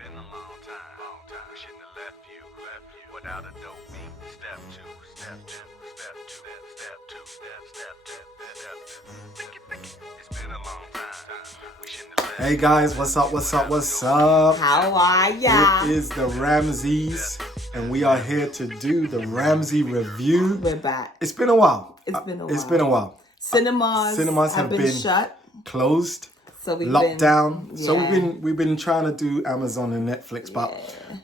Been a long time. We shouldn't have left you without a dope beat. Step two, step two, step two, step two, step two. It's been a long time. We shouldn't have left. Hey guys, what's up? How are ya? It is the Ramses, and we are here to do the Ramsey review. We're back. It's been a while. It's been a a while. while. Cinemas have been shut. Closed. So we've Lockdown. So yeah. we've been trying to do Amazon and Netflix, but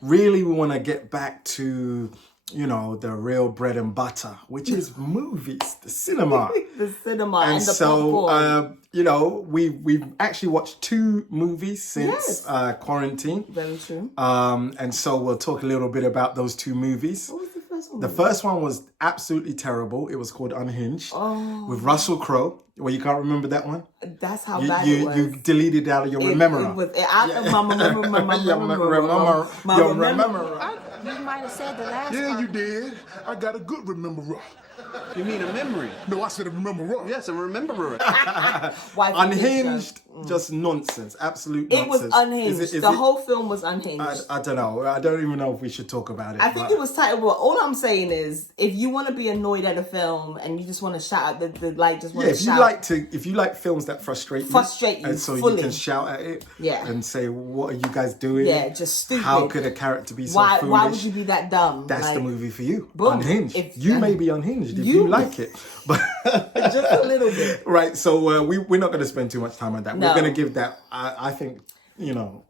really we want to get back to, you know, the real bread and butter, which is movies, the cinema. The cinema and the so, popcorn. you know, we've actually watched 2 movies since quarantine. Very true. And so we'll talk a little bit about those 2 movies. What was the first one? The first one was absolutely terrible. It was called Unhinged with Russell Crowe. Well, you can't remember that one? That's how bad it was. You deleted it out of your memory. It was out of my memory. Your memory. You might have said the last Yeah, one. you did. I got a good rememberer. You mean a memory? No, I said a rememberer. Yes, a rememberer. Unhinged, just nonsense. Absolute It nonsense. was unhinged. The whole film was unhinged. I don't know. I don't even know if we should talk about it. I think it was titled. Well, all I'm saying is, if you want to be annoyed at a film and you just want to shout at the like, just want to shout. If you like films that frustrate you, and so fully. you can shout at it, Yeah. and say, "What are you guys doing? Yeah, just stupid. How could a character be so Why? foolish? Why would you be that dumb? That's Like, the movie for you. boom. Unhinged. If- You may be unhinged if you like it, but just a little bit. right. So we're not going to spend too much time on that. No. We're going to give that. I think, you know,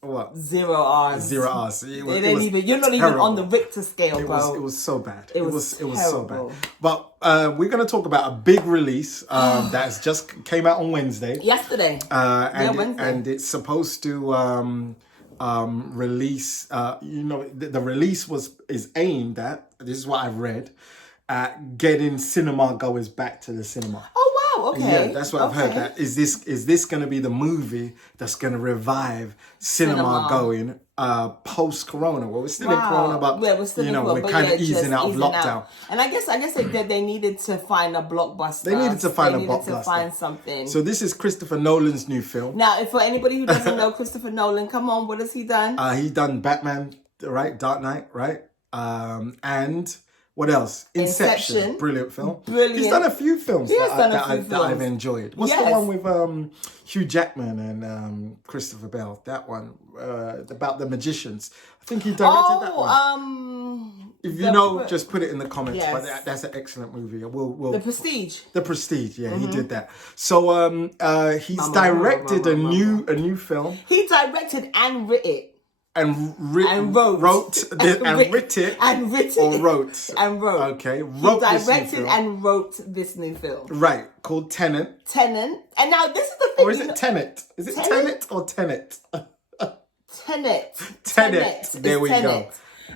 what 0 R's. 0 R's. It ain't even. You're not even on the Richter scale, bro. It was so bad. It was so bad. terrible. But we're going to talk about a big release that's just came out on Wednesday. Yesterday. Wednesday. And it's supposed to release. You know, the release is aimed at. This is what I've read. At getting cinema goers back to the cinema. Oh wow! Okay. Yeah, that's what I've heard. That is this going to be the movie that's going to revive cinema going post Corona? Well, we're still in Corona, but we're still you know, Corona, we're kind of just easing out of lockdown. out. And I guess they needed to find a blockbuster. They needed to find to find something. So this is Christopher Nolan's new film. Now, if for anybody who doesn't know Christopher Nolan, come on, what has he done? He done Batman, right? Dark Knight, right? And what else? Inception. Brilliant film. Brilliant. He's done a few films that I've enjoyed. What's the Yes. one with Hugh Jackman and Christopher Bell? That one about the magicians. I think he directed that one. If you know, just put it in the comments. Yes. But that's an excellent movie. We'll The Prestige. The Prestige. Yeah, he did that. So he's directed a new film. He directed and wrote it. And wrote it. Or wrote. And wrote. Okay, He wrote this new directed film. and wrote this new film. Right, called Tenet. And now this is the thing. Or is it Tenet? Is it Tenet or Tenet? Tenet. Tenet. There we go.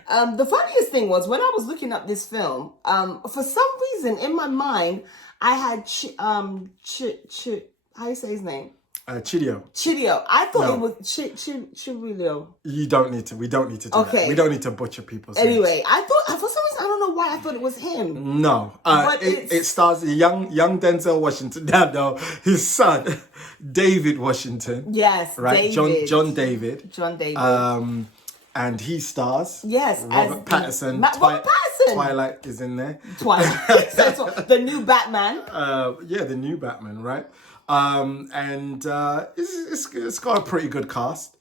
The funniest thing was when I was looking up this film, for some reason in my mind, I had how do you say his name? Chidio. I thought it was Chirilio. You don't need to. We don't need to do that. We don't need to butcher people's names. Anyway, I thought for some reason I don't know why I thought it was him. No, But it stars young Denzel Washington. No, his son, David Washington. Yes, right. David. John David. John David. And he stars. Yes, Robert Pattinson. Robert Pattinson. Twilight is in there. Twilight. The new Batman. Yeah, the new Batman, right? And it's got a pretty good cast.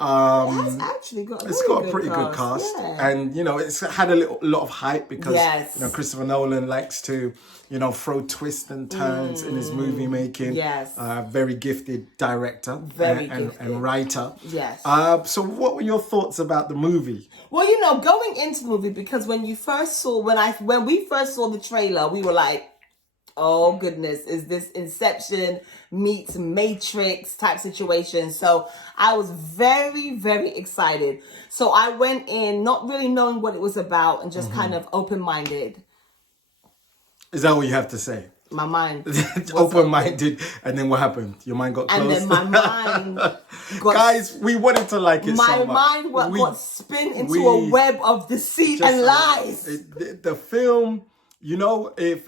It has actually got a pretty good cast. Yeah. And you know, it's had a lot of hype because Yes. you know, Christopher Nolan likes to, you know, throw twists and turns in his movie making. Yes. Very gifted director and writer. Yes. So what were your thoughts about the movie? Well, you know, going into the movie, because when we first saw the trailer, we were like, oh goodness, is this Inception meets Matrix type situation? So I was very, very excited. So I went in not really knowing what it was about and just kind of open-minded. Is that what you have to say? My mind was Open-minded, and then what happened? Your mind got closed? And then my mind got... Guys, we wanted to like it so much. My mind got spun into a web of deceit and lies. The film... you know, if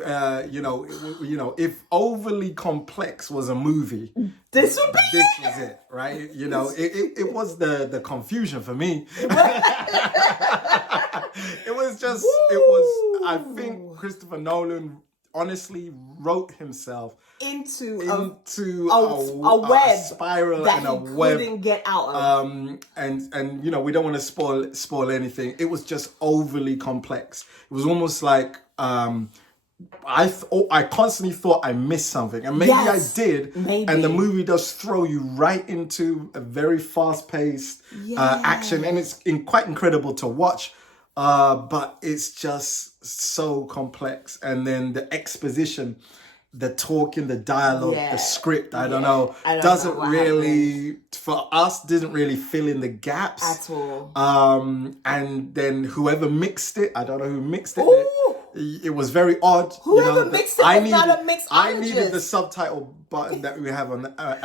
if Overly Complex was a movie, This would be this was it, right? You know, it was the confusion for me. It was just, I think Christopher Nolan honestly wrote himself into a web spiral that and a he web. couldn't get out of. And you know, we don't want to spoil anything. It was just overly complex. It was almost like I constantly thought I missed something, and maybe Yes, I did. maybe. And the movie does throw you right into a very fast-paced action, and it's quite incredible to watch. But it's just so complex, and then the exposition, the talking, the dialogue, the script, I don't know, doesn't really, for us, didn't really fill in the gaps. At all. And then whoever mixed it, I don't know who mixed it. Ooh. It was very odd. Whoever mixed it was not a mixologist. I needed the subtitle button that we have on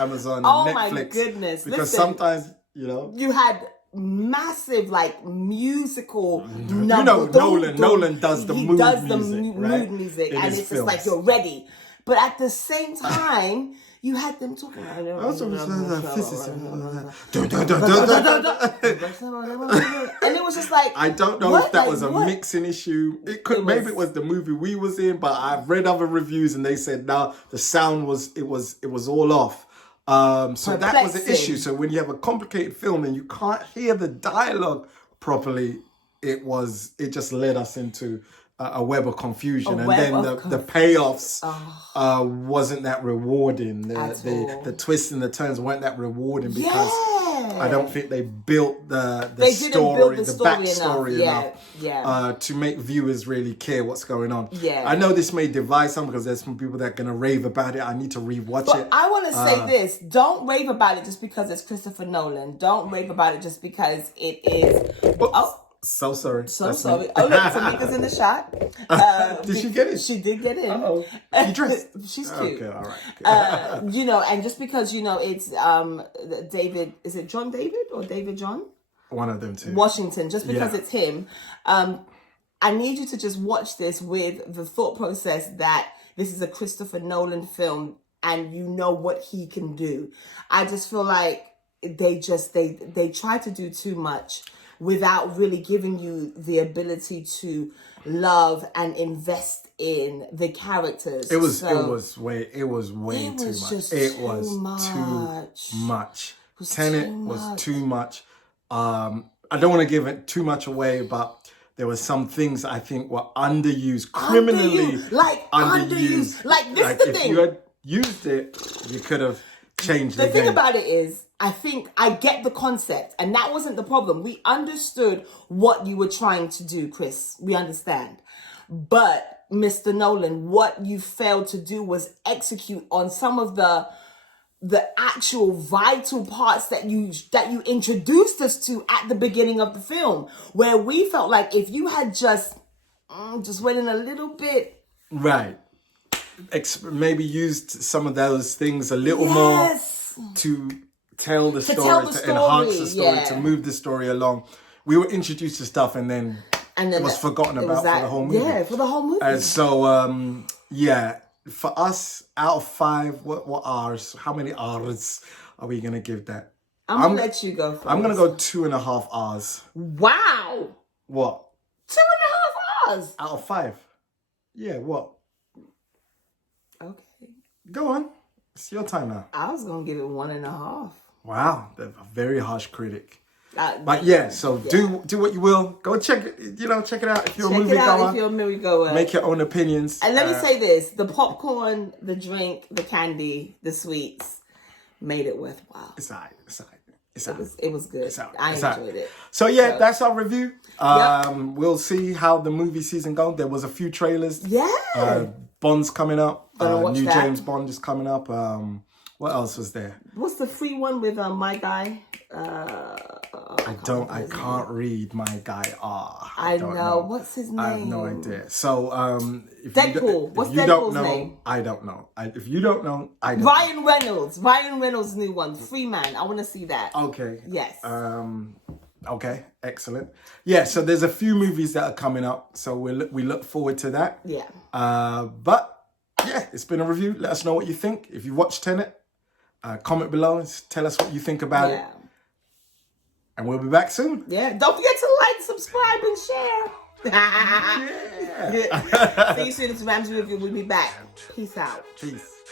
Amazon and Oh Netflix. my goodness. Because Listen, sometimes, you know. you had massive like musical You know, Nolan does the mood does the music, right? mood music, In and his it's just like films. you're ready. But at the same time, you had them talking. And it was just like, I don't know what? if that Like, was a what? mixing issue. It could, It maybe was- it was the movie we was in, but I've read other reviews and they said no, the sound was all off. So that was the Perplexing. issue. So when you have a complicated film and you can't hear the dialogue properly, it just led us into a web of confusion, and web then of the payoffs wasn't that rewarding. At all. The twists and the turns weren't that rewarding because Yeah. I don't think they built the They didn't story, build the the story backstory enough. to make viewers really care what's going on. Yeah. I know this may divide some because there's some people that are gonna rave about it. I need to rewatch But it. I want to say this: don't rave about it just because it's Christopher Nolan. Don't rave about it just because it is. Oh. So sorry. So That's sorry. me. Oh, look, Tamika's in the shot. Did she get it? She did get in. Uh-oh. You dressed? She's cute. Okay, all right. You know, and just because, you know, it's David, is it John David or David John? One of them too. Washington, just because Yeah. it's him. I need you to just watch this with the thought process that this is a Christopher Nolan film and you know what he can do. I just feel like they try to do too much without really giving you the ability to love and invest in the characters. It was way It too was much. just It too was much. too much. was Tenet too was much. too much. I don't want to give it too much away, but there were some things I think were underused, criminally underused. Like, this is the if thing. you had used it, you could have changed the The thing game. about it is, I think I get the concept, and that wasn't the problem. We understood what you were trying to do, Chris. We understand. But, Mr. Nolan, what you failed to do was execute on some of the actual vital parts that you introduced us to at the beginning of the film, where we felt like if you had just went in a little bit. Right. Maybe used some of those things a little Yes. more to tell the story, tell the to enhance the story, story, yeah. to move the story along. We were introduced to stuff and then it was forgotten it about was for the whole movie. Yeah, for the whole movie. And so, yeah, for us, out of 5, what R's? How many R's are we going to give that? I'm going to let you go first. I'm going to go 2.5 R's. Wow. What? 2.5 hours. Out of 5? Yeah, what? Okay. Go on. It's your time now. I was going to give it 1.5. Wow, they're a very harsh critic. But But yeah, so do what you will. Go check it, check it out if you're a check movie it out goer. if you're a moviegoer. Make your own opinions. And let me say this, the popcorn, the drink, the candy, the sweets made it worthwhile. It's alright. It's alright. It was good. It's alright. I It's alright. enjoyed it. So yeah, that's our review. Yep. We'll see how the movie season goes. There was a few trailers. Yeah. Bond's coming up. Gonna watch New that. James Bond is coming up. What else was there? What's the free one with my guy? I can't read my guy R. I don't know. What's his name? I have no idea. So, if Deadpool. What's you don't Deadpool's know, name? I don't know. If you don't know, I don't. Ryan Reynolds' new one, Free Man. I want to see that. Okay. Yes. Okay, excellent. Yeah, so there's a few movies that are coming up, so we look forward to that. Yeah. But yeah, it's been a review. Let us know what you think. If you watched Tenet, comment below and tell us what you think about it. And we'll be back soon. Yeah. Don't forget to like, subscribe, and share. Yeah. See you soon. It's Ramsey Review. We'll be back. Peace out. Peace.